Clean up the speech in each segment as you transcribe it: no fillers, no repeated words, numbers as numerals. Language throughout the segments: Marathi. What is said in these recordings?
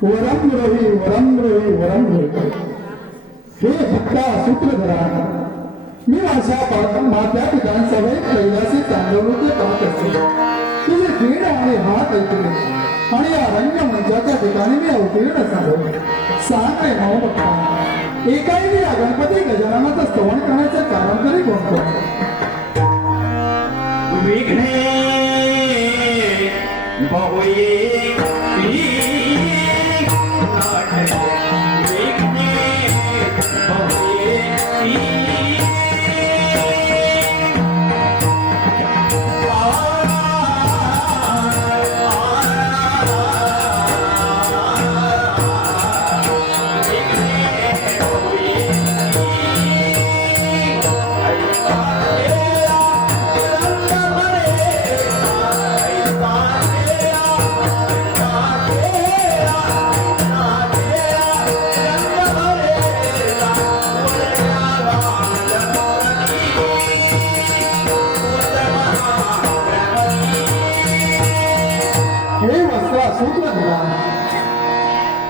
वरम रवी वरम रवी वरम रवी हे भक्ता सूत्रधरा मी माझ्या मात्या पितांसमवेत कैलासी तांदूळचे पाहत असते तुझे तीन आणि हात ऐकले आणि या रंगमंचाच्या ठिकाणी मी अवतीर्ण झालो सांग रे भाऊ भक्ता एकाही या गणपती गजाननाचं स्तवन करण्याचं कारण तरी कोणतं विघ्ने बहुये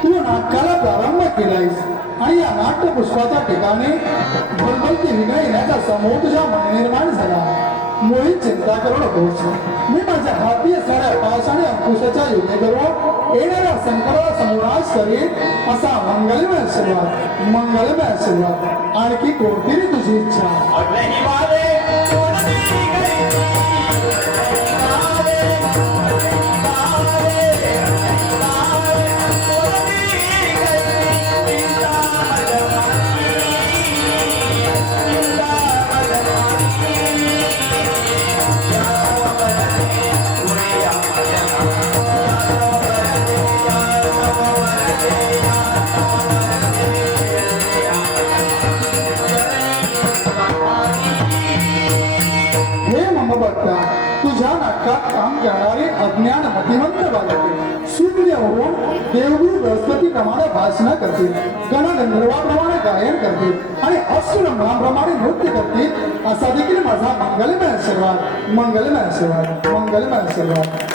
तू नाटकाला प्रारंभ केलायस आणि या नाट्य पुष्पाच्या ठिकाणी भरभरती विनय येण्याचा समूह तुझ्या मनात निर्माण झाला मुळी चिंता करू नकोस मी माझ्या हाती असणाऱ्या पाश आणि अंकुशाच्या युद्ध करून येणाऱ्या संकटाला समोरास करीन असा मंगलमय आशीर्वाद आणखी कोणती तुझी इच्छा तुझ्या नाटकात काम करणारे अज्ञान मतिमंत बालके सूर्य होऊन देवगुरु बृहस्पतीप्रमाणे भाषण करतील गणगंधर्वाप्रमाणे गायन करतील आणि असुरंगाप्रमाणे नृत्य करतील असा देखील माझा मंगलमय आशीर्वाद मंगलमय आशीर्वाद मंगलमय आशीर्वाद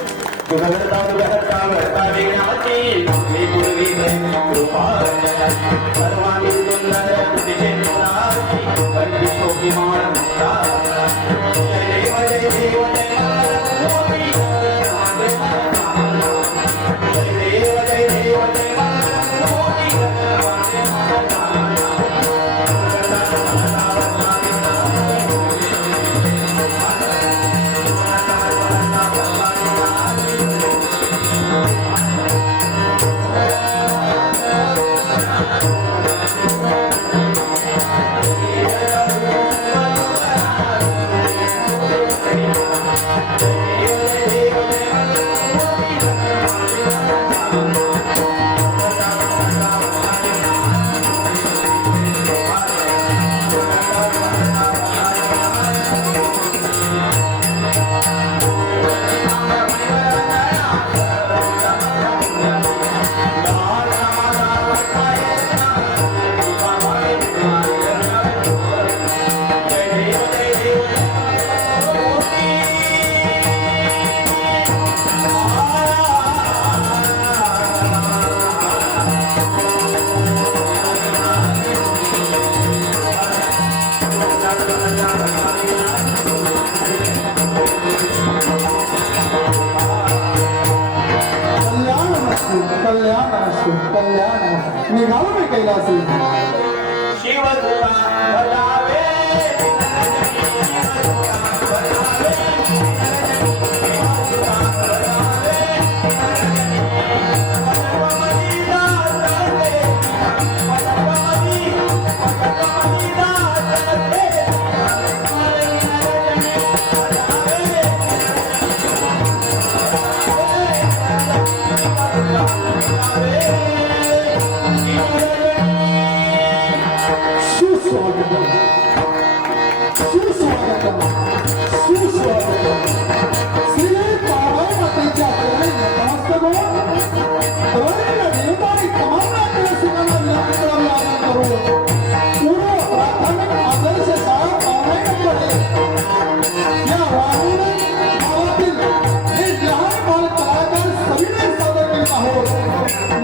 कल्याण निघालो मी कैलासी शिव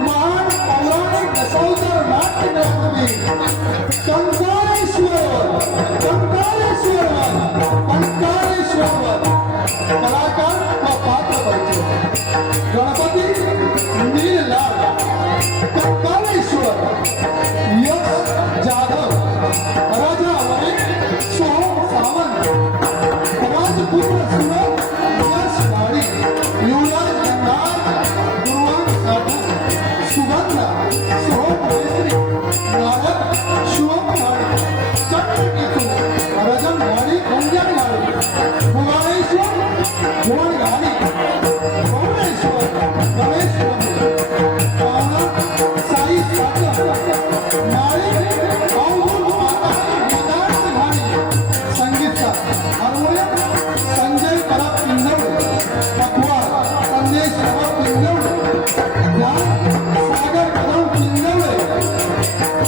महान गणपती नीललाल कालेश्वर यश जाधव राजा वरील सोहम सावंत राजपुत्र सुरत यश गाडी युवराज गंधार गुरुवार साधू सुगंधा सोहम केसरी नायक शुभम गाडी चट्टू रजन गाडी अंजन गाडी भुवनेश्वर भुवन गाडी भुवनेश्वर गणेश साई माळी संगीतचा हार्मोनियम संजय परब पिंजवडे पखवार संदेश परब पिंजवडे सागर कदम पिंजवडे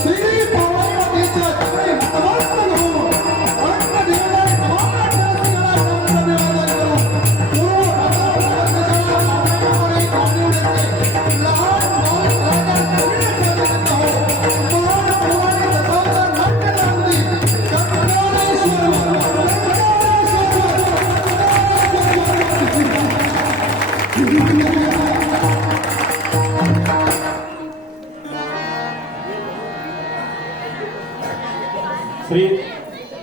श्री पार्वतीच्या चरणी नतमस्तक होऊन अनंत देवाला समाप्त निवेदन करून पूर्व श्री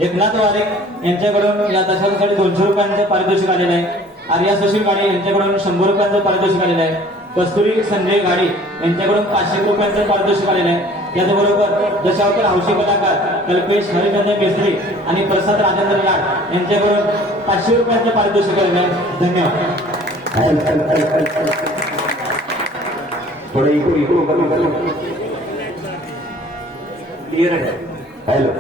एकनाथ वारेक यांच्याकडून या दशकासाठी 200 रुपयांचे पारितोषिक आलेले आहे. आर्या सुशील गाडे यांच्याकडून 100 रुपयांचे पारितोषिक आलेले आहे. कस्तुरी संजय गाडी यांच्याकडून 500 रुपयांचे पारितोषिक आलेले आहे. त्याचबरोबर दशावतार हौशी कलाकार कल्पेश हरिचंद्र केसरी आणि प्रसाद राजेंद्र लाड यांच्याकडून 500 रुपयांचे पारितोषिक आलेले आहे. धन्यवाद. थोडं इकडे क्लिअर आहे. हॅलो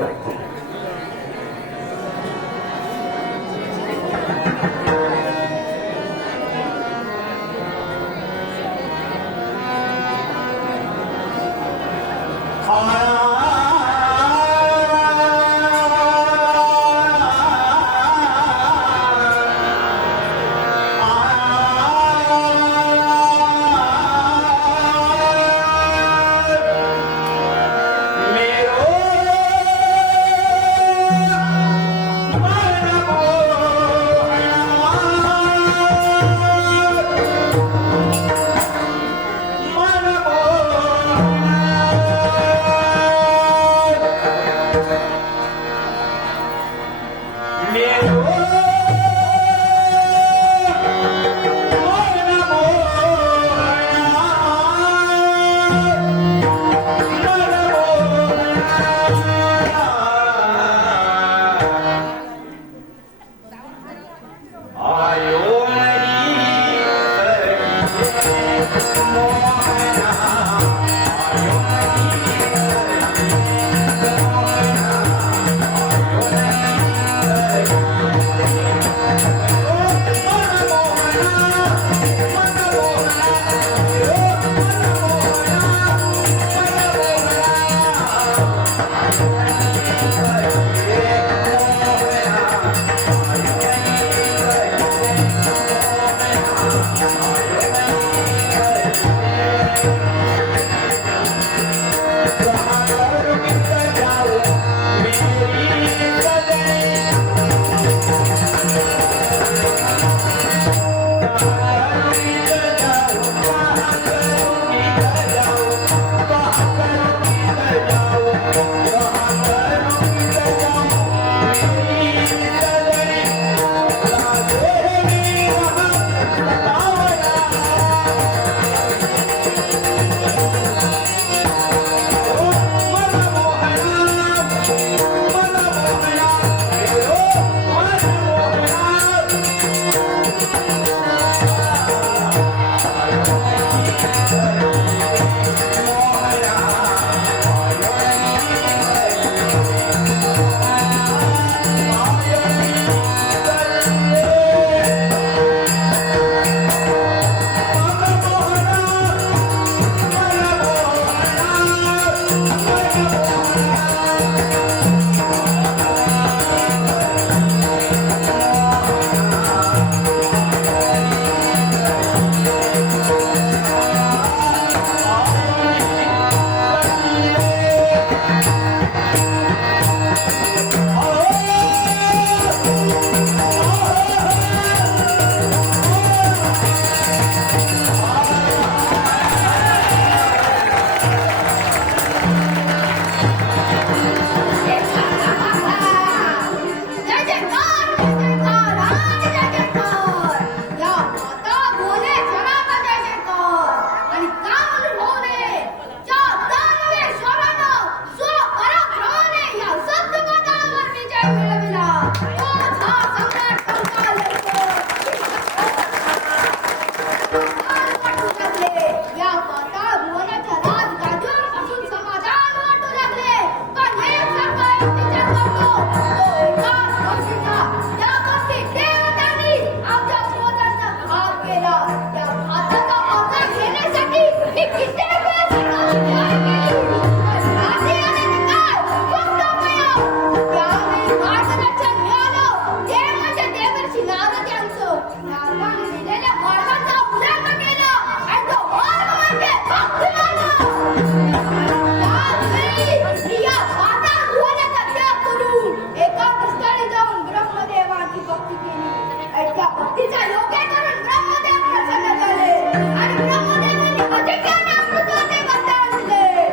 आणि ब्रह्मदेवाने अजिंक्याने अमृताचे वरदान दिले.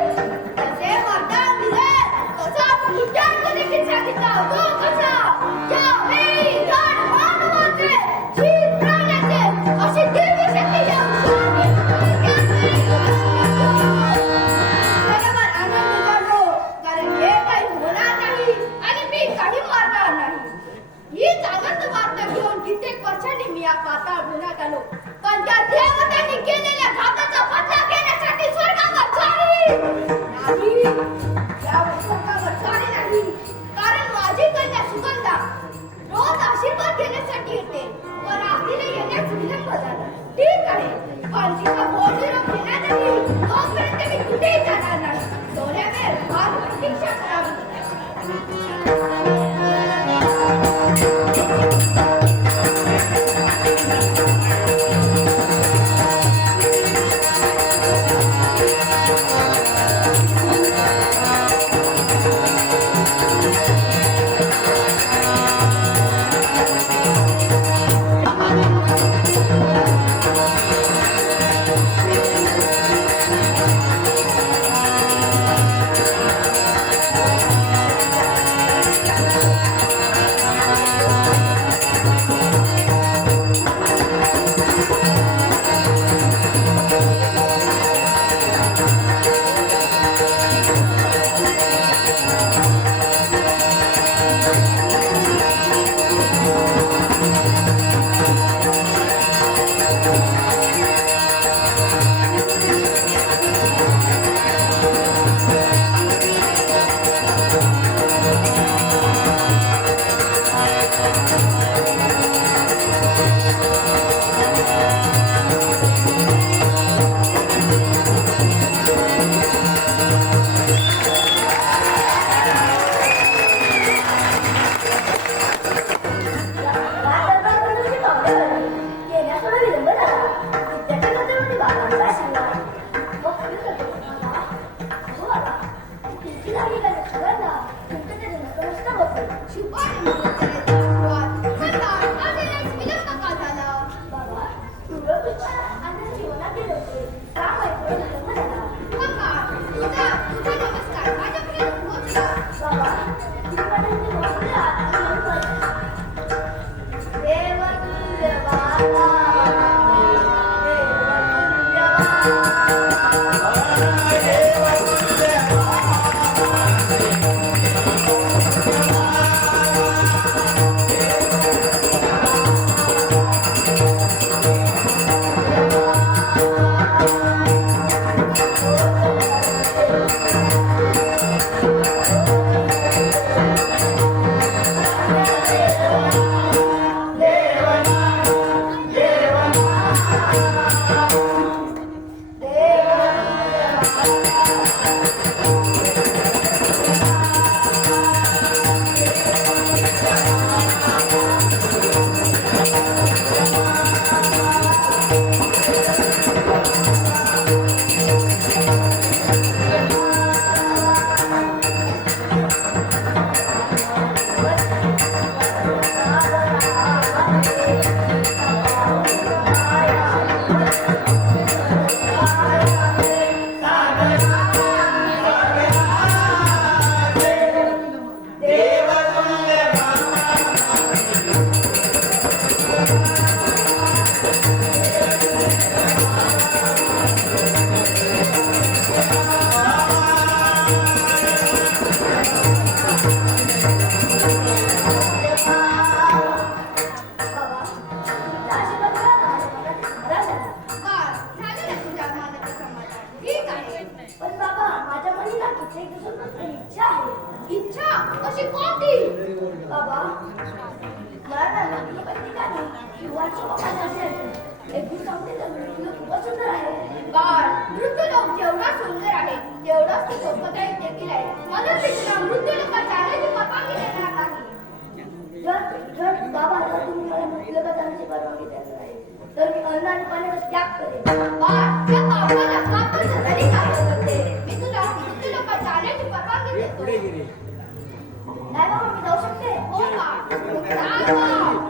तसे वरदान दिले तसाच मुद्द्यांक देखील सांगितला. तो कसा? ज्यावेळी जड मानवाचे, जीव प्राण्याचे अशी दिव्य शक्ती येऊन स्वामी क्षणभर आनंद झालो, कारण हे काही होणार नाही आणि मी काही मारणार नाही. हीच आनंद वार्ता घेऊन कित्येक वर्षांनी मी या पाताळ भुवनात आलो. पण त्या देवतांनी केलेल्या घाताचा बदला घेण्यासाठी स्वर्गावर चालली नाही. यावर स्वर्गावर चालली नाही, कारण माझी कन्या सुगंधा रोज आशीर्वाद घेण्यासाठी येते. पण आरतीला येण्यास विलंब झाला. ठीक आहे, पण तिचा गोड निरोप घेणार नाही तोपर्यंत मी कुठेही जाणार नाही. थोड्या वेळ फार प्रतीक्षा करावी.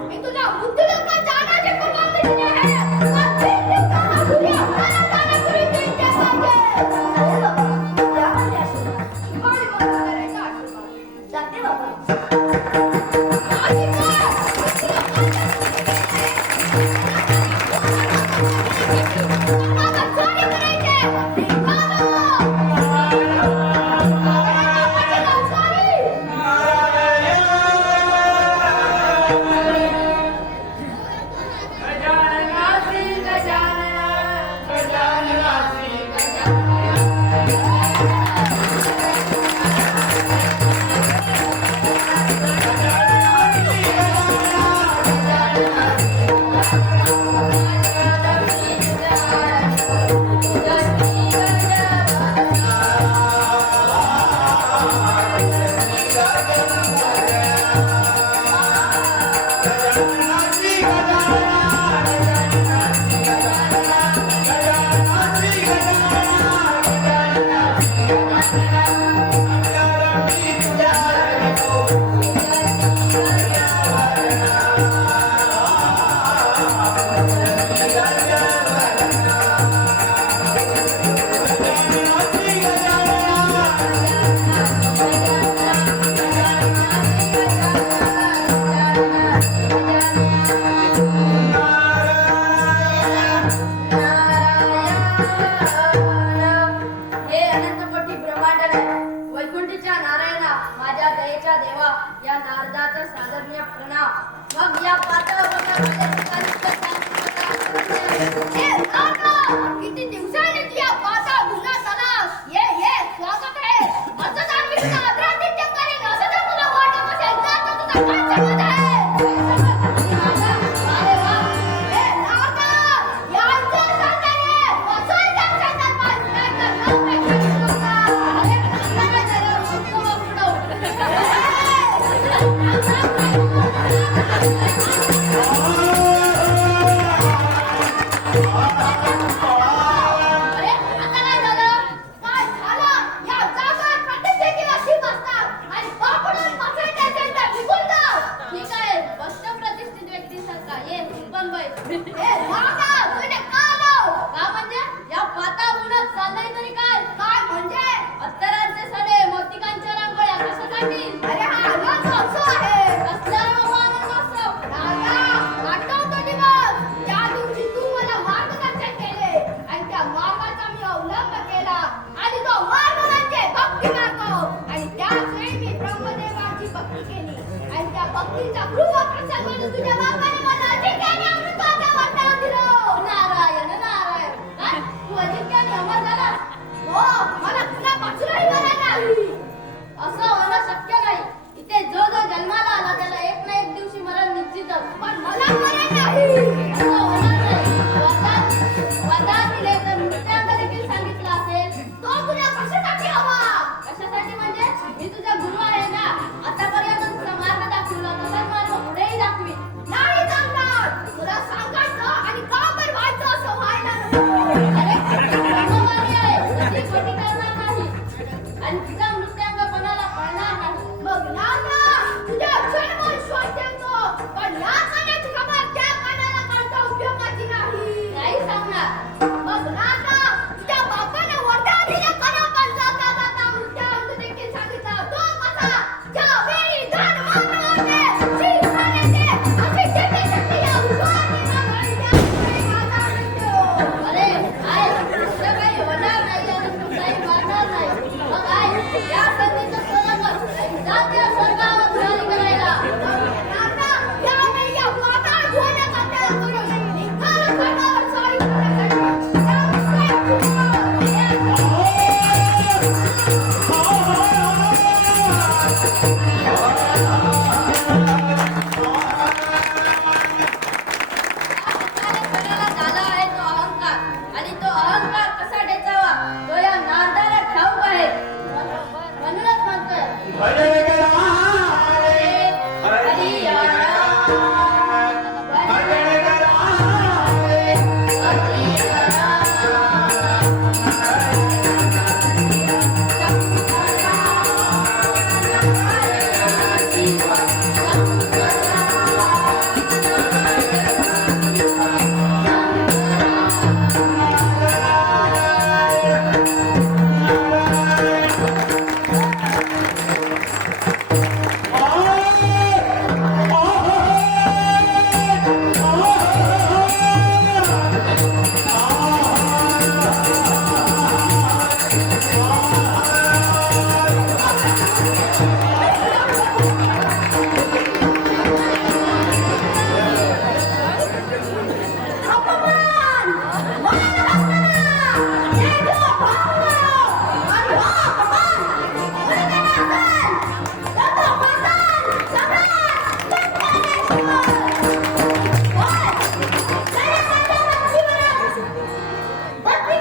मी तुला बुद्धिलोकात जाण्याची परवानगी दिली आहे. हे अनंतकोटी ब्रह्मांड वैकुंठीच्या नारायणा, माझ्या दयेच्या देवा, या नारदाचा साधर्म्य प्रणाम. मग या पातळ किती दिवसांनी तू या पातळ भुजनात आलास. ये स्वागत आहे. असं तर मी तुला आदरातिथ्य करीन, असं तर तुला वाटत असेल तर तुझा काय संबंध आहे? अरे वा, हे नारदा, यांचं सांगताय, वसंत सांगतात पण काय करणार नाही. अरे काय झालं? अरे आता काय झालं? काय झालं? या जागात प्रत्येक व्यक्ती बसतात आणि बापडून बसायचे असेल तर निघून जा. ठीक आहे, बसतो प्रतिष्ठित व्यक्तीसारखा. ये पण बैठ. ए नागा, तू इथे का आलो? का म्हणजे? या पाता उन्हात चाललंय तरी काय? काय म्हणजे? अत्तरांचे सडे, मोतिकांच्या रांगोळ्या कशासाठी? अरे हा आनंदोत्सव आहे. कसला रे बाबा आनंदोत्सव? नागा, आठवतो दिवस. त्या दिवशी तू मला मार्गदर्शन केले आणि त्या मार्गाचा मी अवलंब केला आणि तो मार्ग म्हणजे भक्ती मार्ग. आणि त्याच वेळी मी ब्रह्मदेवाची भक्ती केली आणि त्या भक्तीचा कृपा प्रसाद म्हणून तुझ्या बापाने मला अजिंक्याने अमृताचा वरदान दिलं. नारायण नारायण. काय? तू अजिंक्याने अमर झालास? हो, मला कुणापासूनही मरण नाही. असं होणं शक्य नाही. इथे जो जन्माला आला त्याला एक ना एक दिवशी मरण निश्चितच. पण मला मरण नाही. असं होणार नाही. वरदान दिले तर नृत्यांग देखील सांगितलं असेल. तो तुला कशासाठी हवा? कशासाठी म्हणजे? मी तुझा गुरु आहे ना. आतापर्यंत तुझा मार्ग दाखवला, तसाच मार्ग पुढेही दाखवी. नाही जमणार. तुला सांगायचं आणि कामवर व्हायचं असं व्हायला नको. अरे ब्रह्मवाणी आहे, कधी खोटी करणार नाही. आणि तुझा नृत्यांग कोणाला कळणार नाही. मग नाना, तुझ्या अक्षरमोल श्वास देतो, पण या कानाची खबर त्या कानाला कळता उपयोगाची नाही. नाही सांगणार. मग नाना, तुझ्या बापाने वरदान दिलं खरं, पण जाता जाता नृत्यांग देखील सांगितलं. तो कसा? ज्यावेळी धर्मांध होते, शिवखान येते, अशी दिव्यशक्ती या उजवानी मागणी त्यावेळी माझा मृत्यू. अरे काय? तुझं काही होणार नाही आणि तू काही मरणार नाही. मग काय? या संधीचं सोनं कर आणि जा त्या स्वर्गावर स्वारी करायला. नाना, यावेळी या पाताळ भुवनात आपल्याला करून निघालं स्वर्गावर स्वारी करण्यासाठी. झाला आहे तो अहंकार आणि तो अहंकार कसा डेचावा तो या नारदाला ठाऊक आहे. म्हणूनच म्हणतोय भक्ती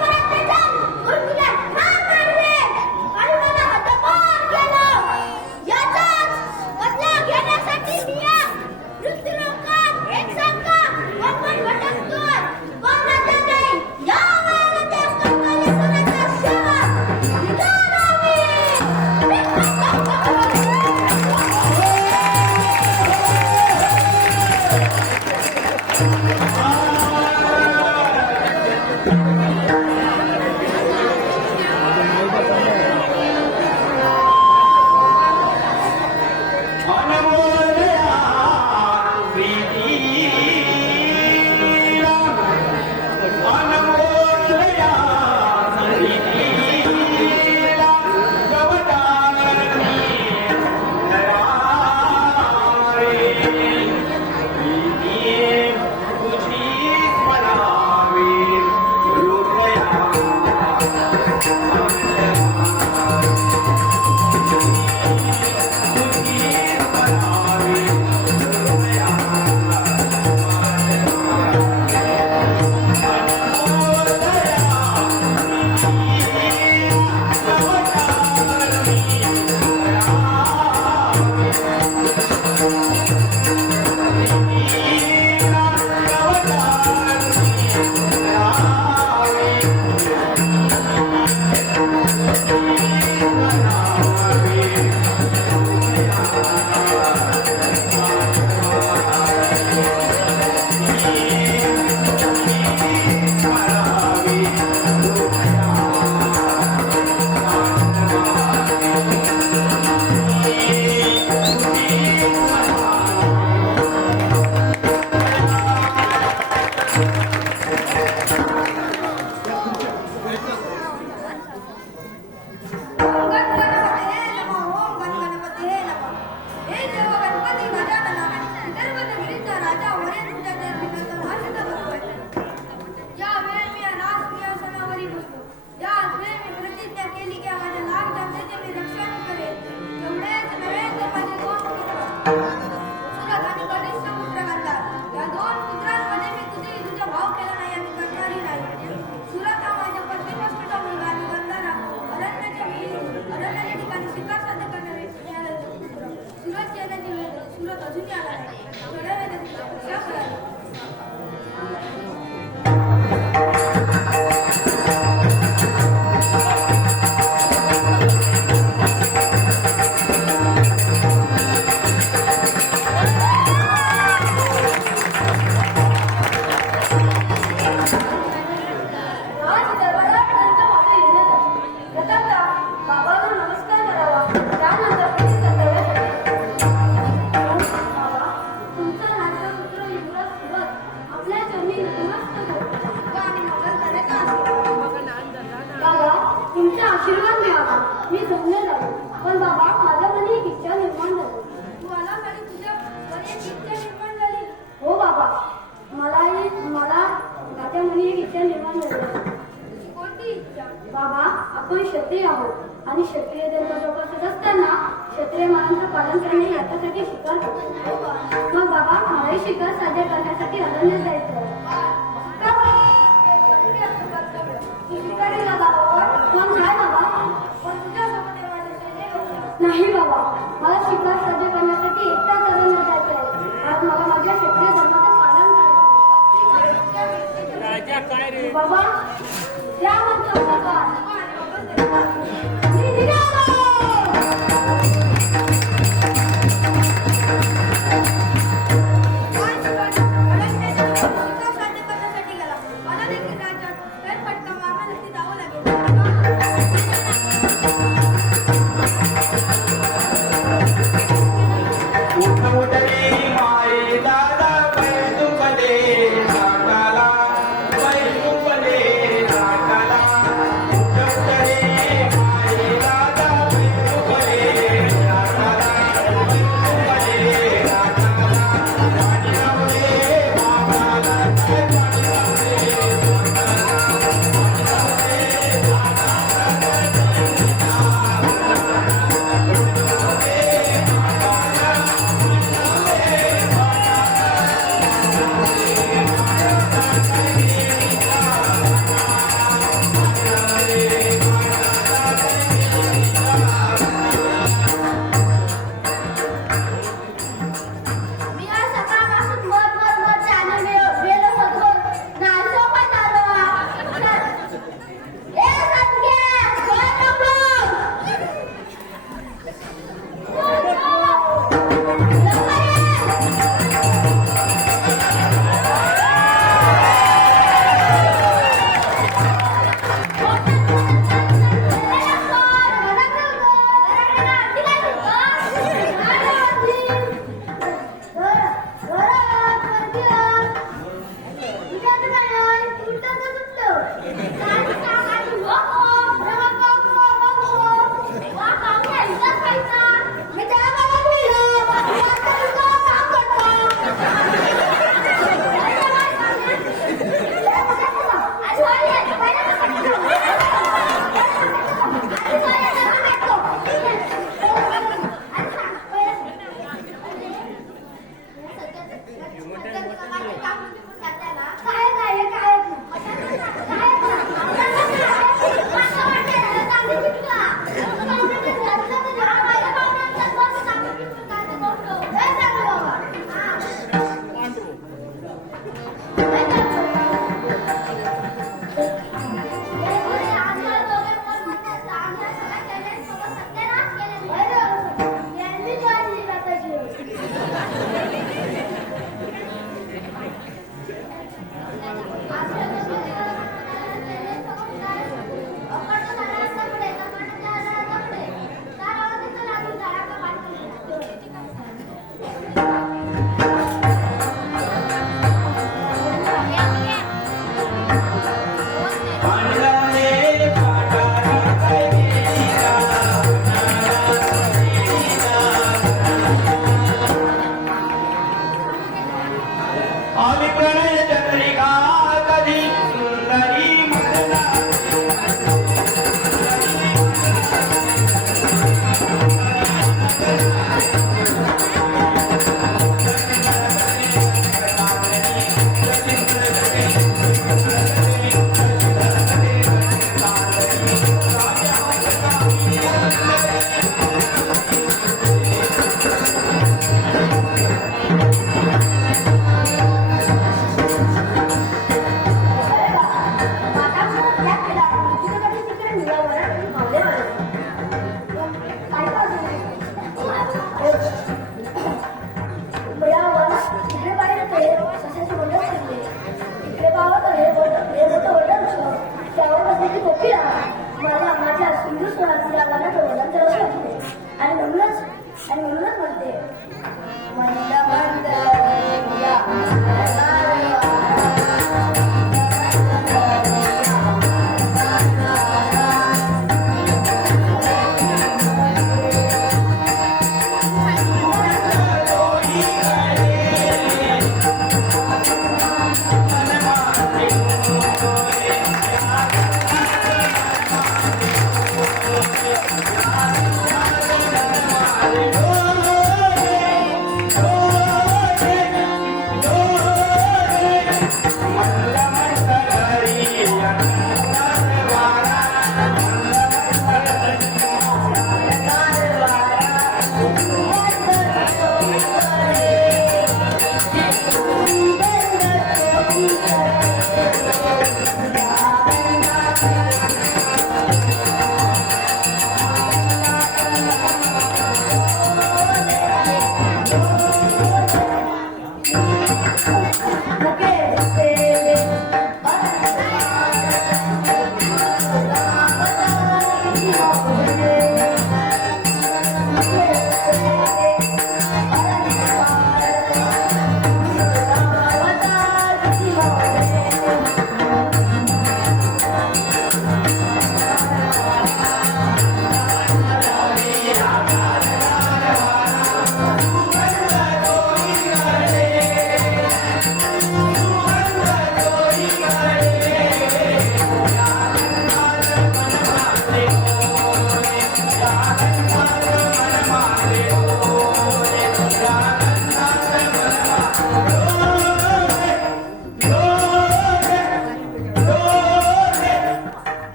आशीर्वाद मिळावा मी धन्य झालो. पण बाबा माझ्या मनी एक इच्छा निर्माण झाली. मला आणि तुझ्या मनात एक इच्छा निर्माण झाली. हो बाबा मला माझ्या मनी एक इच्छा निर्माण झाली. कोणती इच्छा? बाबा आपण क्षत्रिय आहोत आणि क्षत्रिय धर्म जोपासत असताना क्षत्रिय मानांचं पालन करणे याच्यासाठी शिकार करतो. मग बाबा मलाही शिकार साध्य करण्यासाठी अरण्यात जायचं. का बरं? कोणती असं कर्तव्य? तू शिकारीला जावं, पण काय बाबा? पण तुझ्यासोबत येणारे सैनिक होते. नाही बाबा मला शिकार साध्य करण्यासाठी एकटाच अरण्यात जायचं आहे. आज मला माझ्या क्षत्रिय धर्माचं पालन करायचं. बाबा त्या म्हणतो का? मी निघालो. काय शिकार? अरण्यात शिकार साध्य करण्यासाठी गेला. मला देखील राज्यात फेरफटका मारण्यासाठी जावं लागेल. उठ उठली माई दादा बैतुपले नाकाला बैतुपले नाकाला उठ उठली माई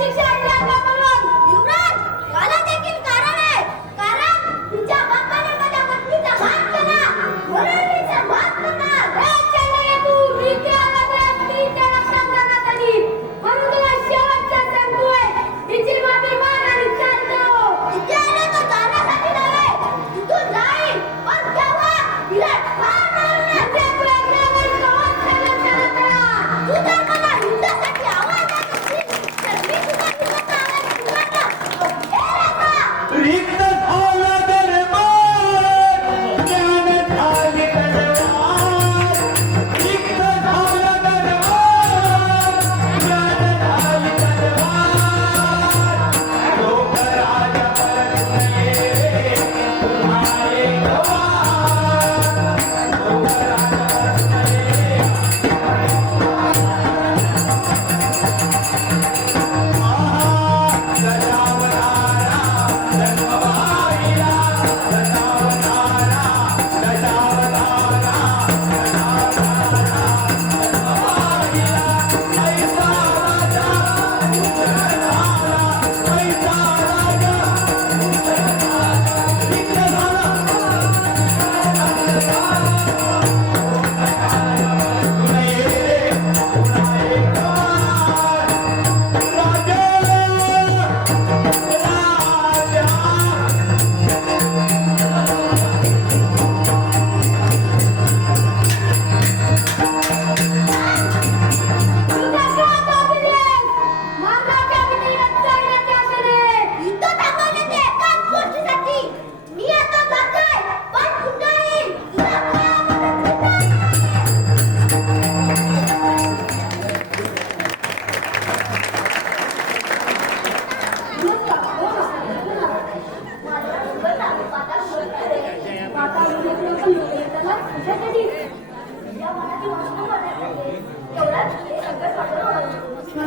शिक्षा आणि अंगावरून युवराज याला देखील कारण आहे कारण तिच्या बापाने माझ्या पत्नीचा घात केला म्हणून तिचा घात करणार तू इथे आला तर तिच्या रक्षण करण्यात आली म्हणून तुला शेवटचं सांगतोय तिची माफी मान आणि चालतो तिथे आले तर जाण्यासाठी नव्हे तिथून जाईल पण तेव्हा तिला ठार मारण्याचे प्रयत्न करतो तू जर मला युद्धासाठी आवाज देत असशील तर मी तुझा युद्धाचा आवाज उघडला रिक्त झाला दरबार ज्ञान झाली तलवार रिक्त झाला दरबार ज्ञान झाली तलवार लोक राजा परतले तुम्हारे गवार लोक राजा परतले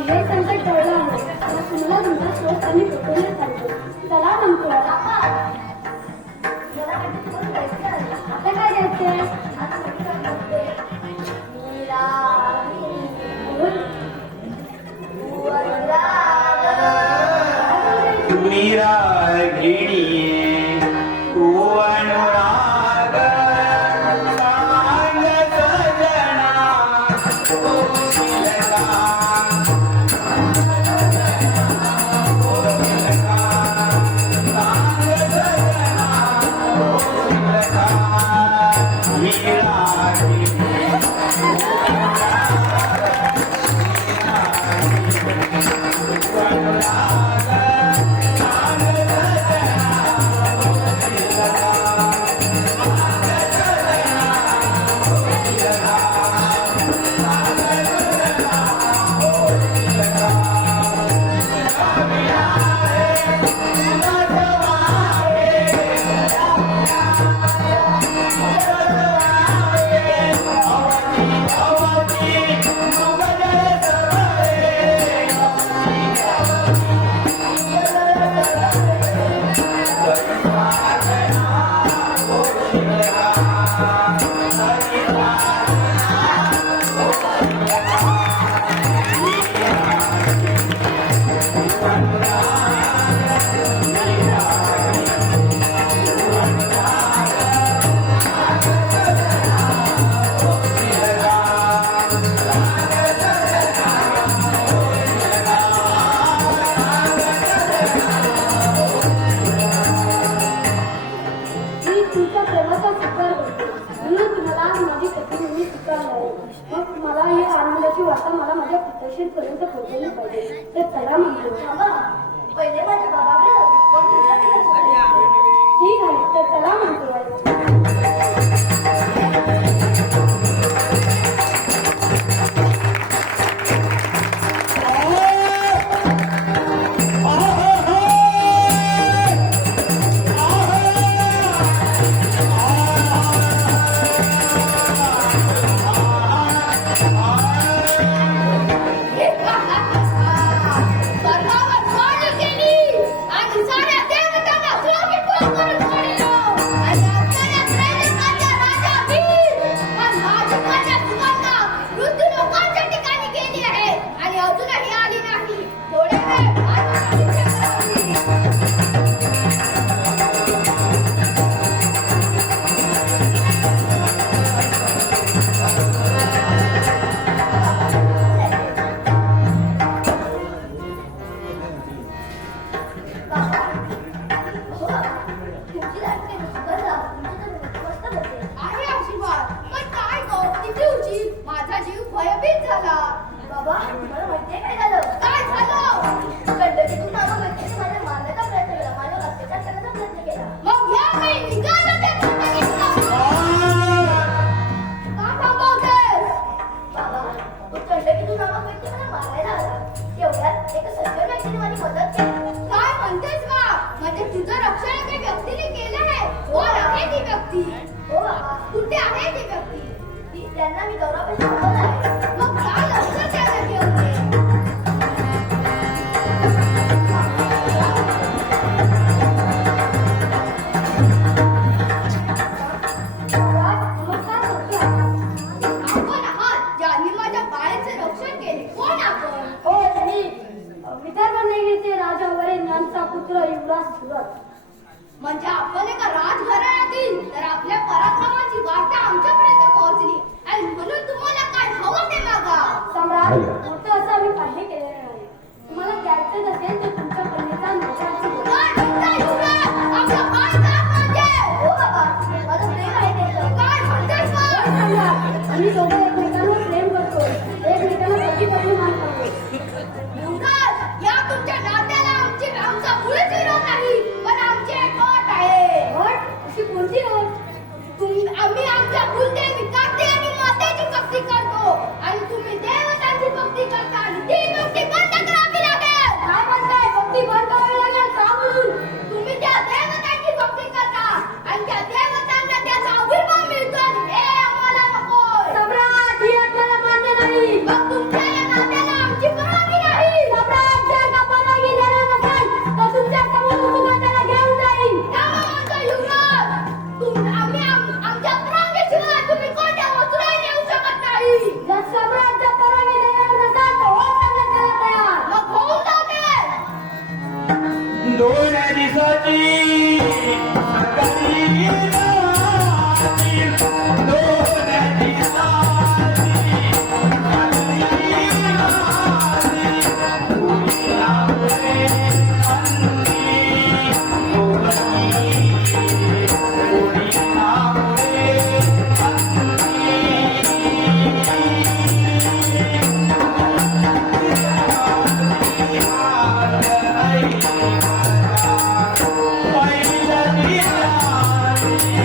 हे संकट टळलं आहे आता तुम्हाला तुमचा श्रोत कमी कुटुंबात चालतो चला म्हणतो आता काय द्यायचंय मीरागिणी तू अनुराग सांग सजना ओ तिलका ओ तिलका सांग सजना ओ तिलका मीरागिणी पर्यंत पोहोचवली पाहिजे तर चला म्हणतो पहिले माझ्या बाबाकडे मग तुझ्याकडे ठीक आहे तर चला म्हणतो हो बाबा, तुमची लाडकी सुगंधा, तुमची तर मस्त बोलते. आहे आशीर्वाद पण काय गो किती उची माझा जीव भयभीत झाला. बाबा, तुम्हाला माहितीये काय झालं? काय झालं? गंडकीतून नावा व्यक्तीने माझ्या मारण्याचा प्रयत्न केला, माझ्यावर अत्याचार करण्याचा प्रयत्न केला. मग घ्या मी निघालो त्या गंडकीतून. का थांबवतेस? बाबा, तो गंडकीतून नावा व्यक्ती मला मारायला आला. तेवढ्यात एका सज्जन व्यक्तीने माझी मदत केली. काय म्हणतेस का? म्हणजे तुझं रक्षण एका व्यक्तीने केलं आहे. कोण आहे ती व्यक्ती? हो बाबा, कुठे आहे ती व्यक्ती? त्यांना मी गौरवापाशी बोलवलं आहे. मग काय लवकर त्याला घेऊन ये. नमस्कार मोठी आहे. आपण आहात ज्यांनी माझ्या बाळाचे रक्षण केले. कोण आपण? हो मी विदर्भ नगरीचे राजा वरील यांचा पुत्र युवराज सुरत. म्हणजे आपण एका राजघराण्यातील तर आपल्या पराक्रमाची वार्ता आमच्यापर्यंत पोहोचली आणि म्हणून तुम्हाला काय हवं ते मागा. सम्राट, मोठं असं आम्ही काही केलेलं नाही. तुम्हाला द्यायचं नसेल तर तुमच्या कन्येचा नोकराची बोला. काय म्हणताय युवराज? आमचं काय काम म्हणजे? हो बाबा, माझं प्रेम आहे त्याचं. काय म्हणतेस हो मग? सम्राट, आम्ही दोघं एकमेकांवर प्रेम करतो, एकमेकांना पती पत्नी मानतो. युवराज, या तुमच्या नात्याला आमचा मुळीच विरोध नाही, पण आमची एक अट आहे. अट? अशी कोणती अट? आम्ही आमच्या कुलदेवी काते आणि मातेची भक्ती करतो आणि तुम्ही देवतांची भक्ती करता आणि ती भक्ती बंद करावी लागेल. काय म्हणताय? भक्ती बंद करावी लागेल का म्हणून? तुम्ही त्या देवतांची भक्ती करता आणि त्या देवतांना त्याचा आविर्भाव मिळतो आणि हे आम्हाला नकोय. सम्राट, ही अट मला मान्य नाही. मग तुमच्या या नात्याला आमची परवानगी नाही. सम्राट, जर का परवानगी देणार नसाल तर तुमच्या समोर तुम्हाला त्याला घेऊन जाईल. त्यामुळे म्हणतो युवराज, आमच्या परवानगीशिवाय तुम्ही कोणत्या वस्त्राही नेऊ शकत नाही. जर सम्राट जर परवानगी देणार नसाल तर हो सांगण्यात त्याला तयार. मग होऊन जाऊ दे. दोन दिवसाची सकाळी रात्री, दोन दिवसाची सकाळी रात्री, उन्हामुळे अंगी डोलली, उन्हामुळे अंगी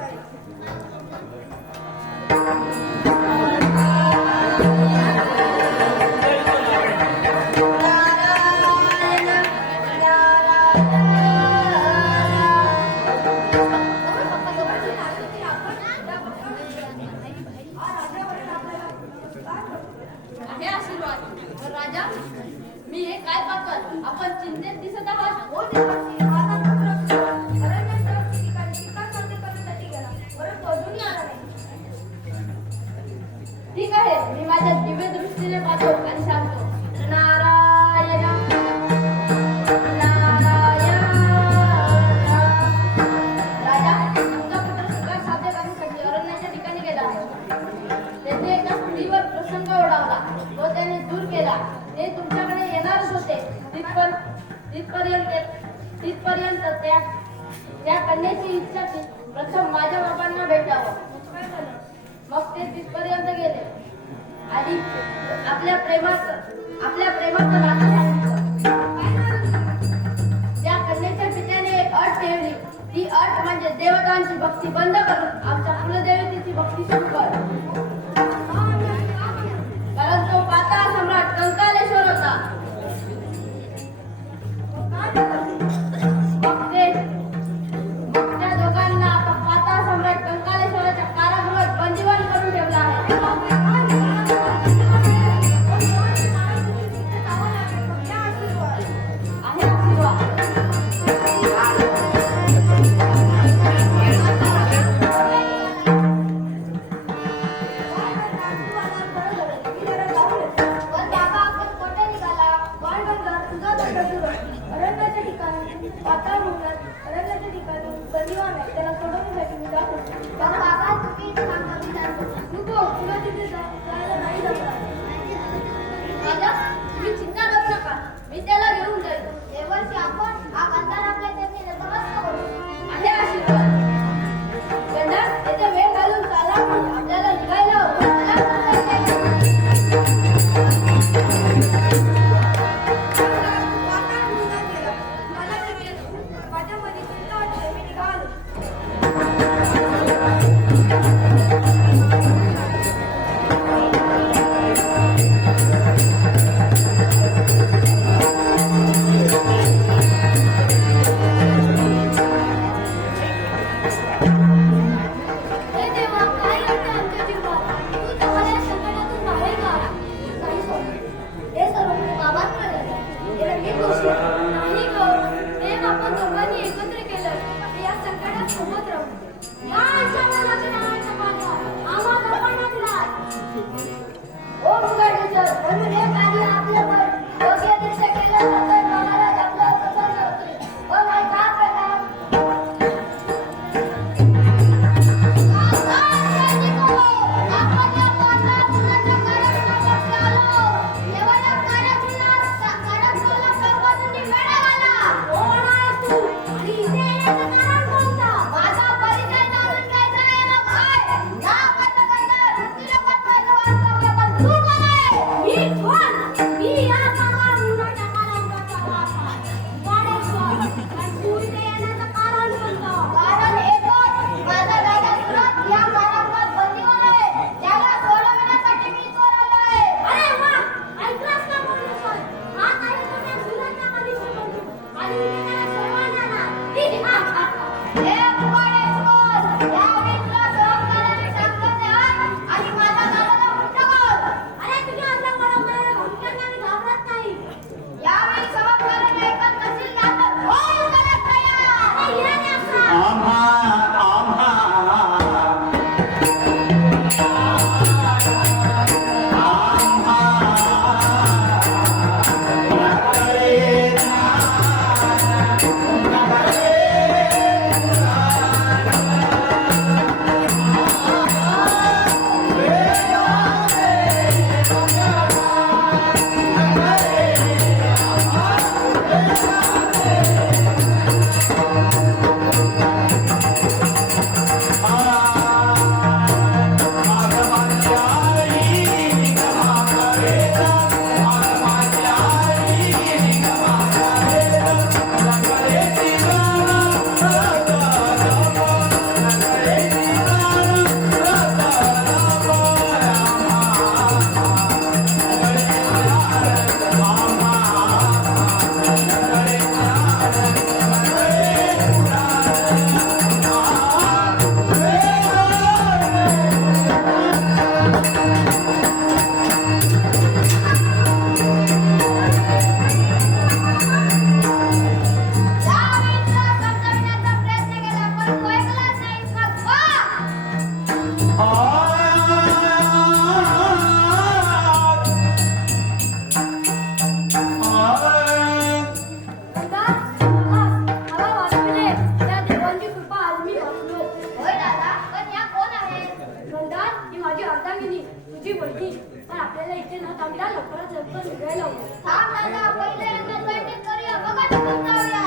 आहे आशीर्वाद. पण राजा, मी हे काय पाहतोय? आपण चिंतेत दिसत आहात. हो देवाची, माझा पुत्र अरण्याच्या ठिकाणी शिकार साध्य करण्यासाठी गेला, परंतु अजूनही आला नाही. ठीक आहे, मी माझ्या दिव्य दृष्टीने पाहतो आणि सांगतो. नारायण नारायण. राजा, तुमचा पुत्र शिकार साध्य करण्यासाठी अरण्याच्या ठिकाणी गेला आहे. तेथे एका स्त्रीवर प्रसंग ओढावला, तो त्याने दूर केला. ते तुमच्याकडे येणारच होते. तिथपर्यंत त्या कन्येची इच्छा की प्रथम माझ्या बाबांना भेटावं. मग ते तिथपर्यंत गेले आणि आपल्या प्रेमाचं नातं सांगितलं. त्या कन्येच्या पित्याने एक अट ठेवली. ती अट म्हणजे देवतांची भक्ती बंद करून आमच्या कुलदेवतेची भक्ती सुरू कर. कारण तो पाताळ सम्राट कंकालेश्वर होता. मग त्या दोघांना आता पाताळ सम्राट कंकालेश्वराच्या कारागृहात बंदिवान करून ठेवला आहे. मी कोण? इथे न थांबता लवकरात लवकर निघायला हवं. थांब दादा, पहिले यांना बैठक करूया, बघा तिथून जाऊया.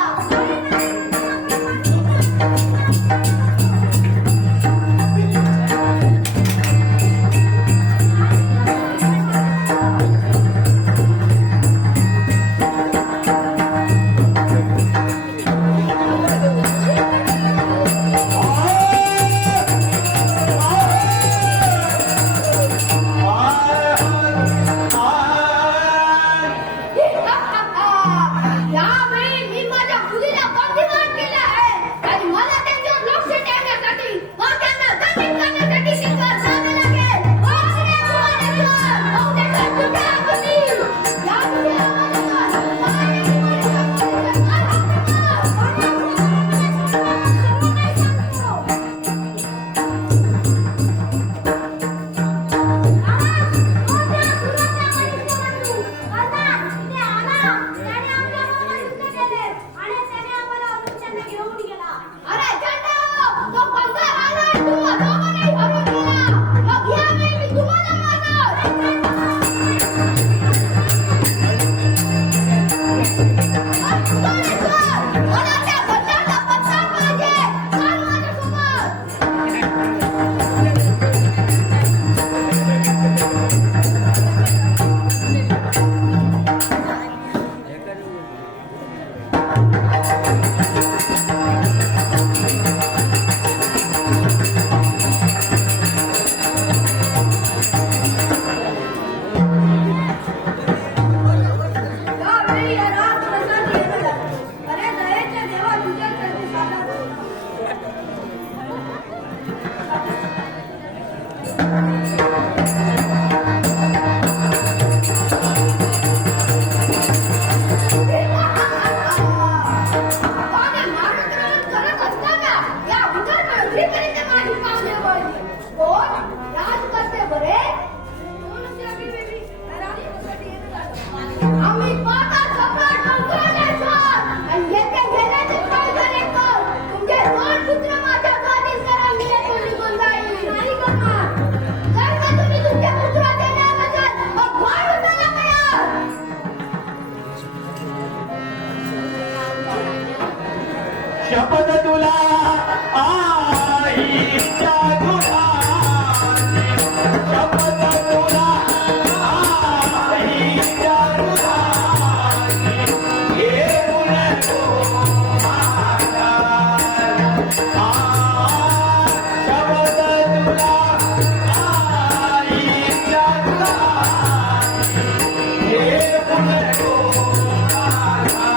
यावेळी मी माझ्या मुलीला बंदिवान केलं आहे आणि मला त्यांच्यावर लक्ष ठेवण्यासाठी व त्यांना दंडित करण्यासाठी तिथवर जावे लागेल. ओ रे भुवनेश्वर, ओ त्याच्या तुझ्या मुली, या मुली अरे चंडा, तो पंजा आला, तू दोघांनाही भरून गेला. मग यावेळी मी तुम्हाला मारणार. भुवनेश्वर, मला त्या गड्ड्याचा पत्ता पाहिजे. चाल माझ्यासोबत. यावेळी या राजप्रसाद येत आहे. अरे दयेच्या देवा, तुझ्यासाठी साधा कर. पाने मारून करत असताना या उदर मंत्रीपर्यंत माझी पावले वळली. कोण? राज करते बरे. आम्ही पाहता सम्राट मंत्रालयाचा आणि येथे घेण्याचे कायदा लेखक तुमचे दोन पुत्र माझ्या स्वाधीन करा, मी येथून निघून जाईल. नाही करणार. जर का तुम्ही तुमचे पुत्र देणार नसाल, मग बाळ उचलला तयार. शपथ तुला आईच्या दुधाची, शपथ तुला आईच्या दुधाची, घेऊन तो माझा. शपथ तुला आईच्या दुधाची, घेऊन तो माझा.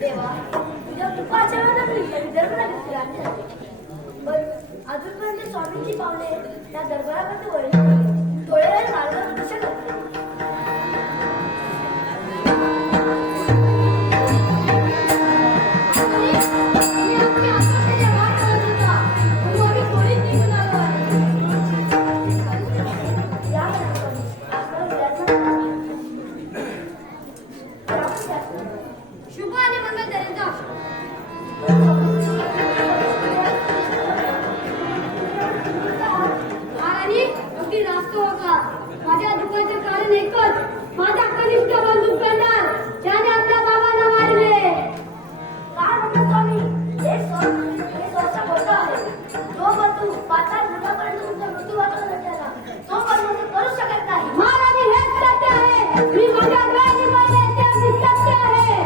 देवा तुझ्या कृपाच्या विदर्भाला घेतले आम्ही पण अजूनपर्यंत स्वामींची पावले त्या दरबारामध्ये वळली थोडे मार्गदर्शन करते शुभ आणि मंगल दरेंचा महाराणी अगदी रास्त होता माझ्या दुःखाचे कारण एकच माझा कनिष्ठ बंधू करणार ज्याने आपल्या बाबांना मारले काय म्हणतो स्वामी हे स्वच्छ खोटं आहे जो बंधू पाचार मुलापर्यंत तुमचा मृत्यू वाचवला त्याला तो बंधू करू शकत नाही महाराणी हेच सत्य आहे मी माझ्या डोळ्यांनी पाहिले ते अगदी सत्य आहे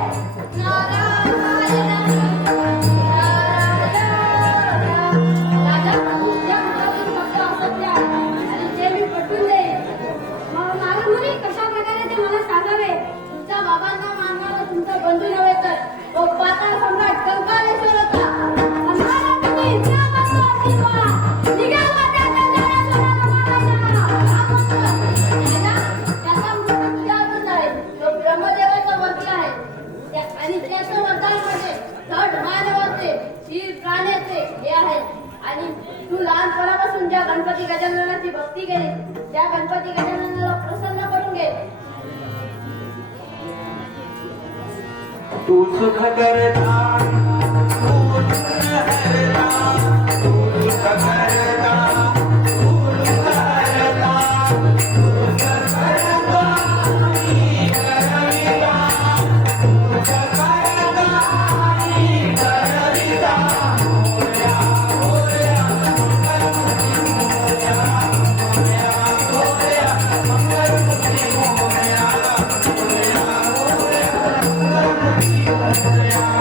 बंधू नव्हे तर तो पाताळ सम्राट कंकालेश्वर होता त्याचा मृत्यू तुझ्या हातून आहे तो ब्रह्मदेवाचा वकील आहे आणि त्याचं वरदान म्हणजे धड मानवाचे शीर प्राण्याचे हे आहे आणि तू लहानपणापासून ज्या गणपती गजाननाची भक्ती केली त्या गणपती गजाननाला प्रसन्न करून घे तू सुख करता तू पुण्य हरता तू सुख करता तू सुख हरता तू सुख करता मी करविता तू सुख करता मी करविता मोरया मोरया मंगलमूर्ती मोरया मोरया मंगलमूर्ती मोरया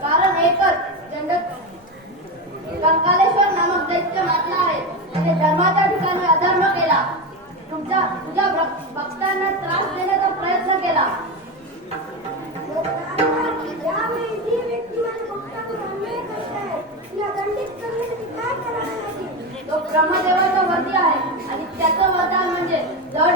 कारण एकच कंकालेश्वर नामक दैत्य मातला आहे त्याने धर्माच्या ठिकाणी अधर्म केला तुझ्या भक्तांना त्रास देण्याचा प्रयत्न केला तो ब्रह्मदेवाचा वरती आहे आणि त्याचं वरदान म्हणजे जड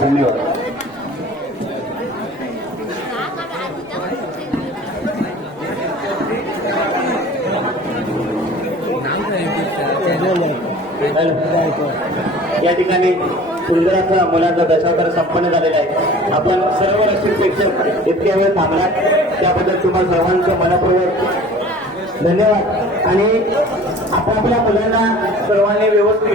धन्यवाद. या ठिकाणी सुंदर असा मुलांचा दशावतार संपन्न झालेला आहे. आपण सर्व रसिक प्रेक्षक इतक्या वेळ थांबला त्याबद्दल तुम्हाला सर्वांचं मनपूर्वक धन्यवाद. आणि आपापल्या मुलांना सर्वांनी व्यवस्थित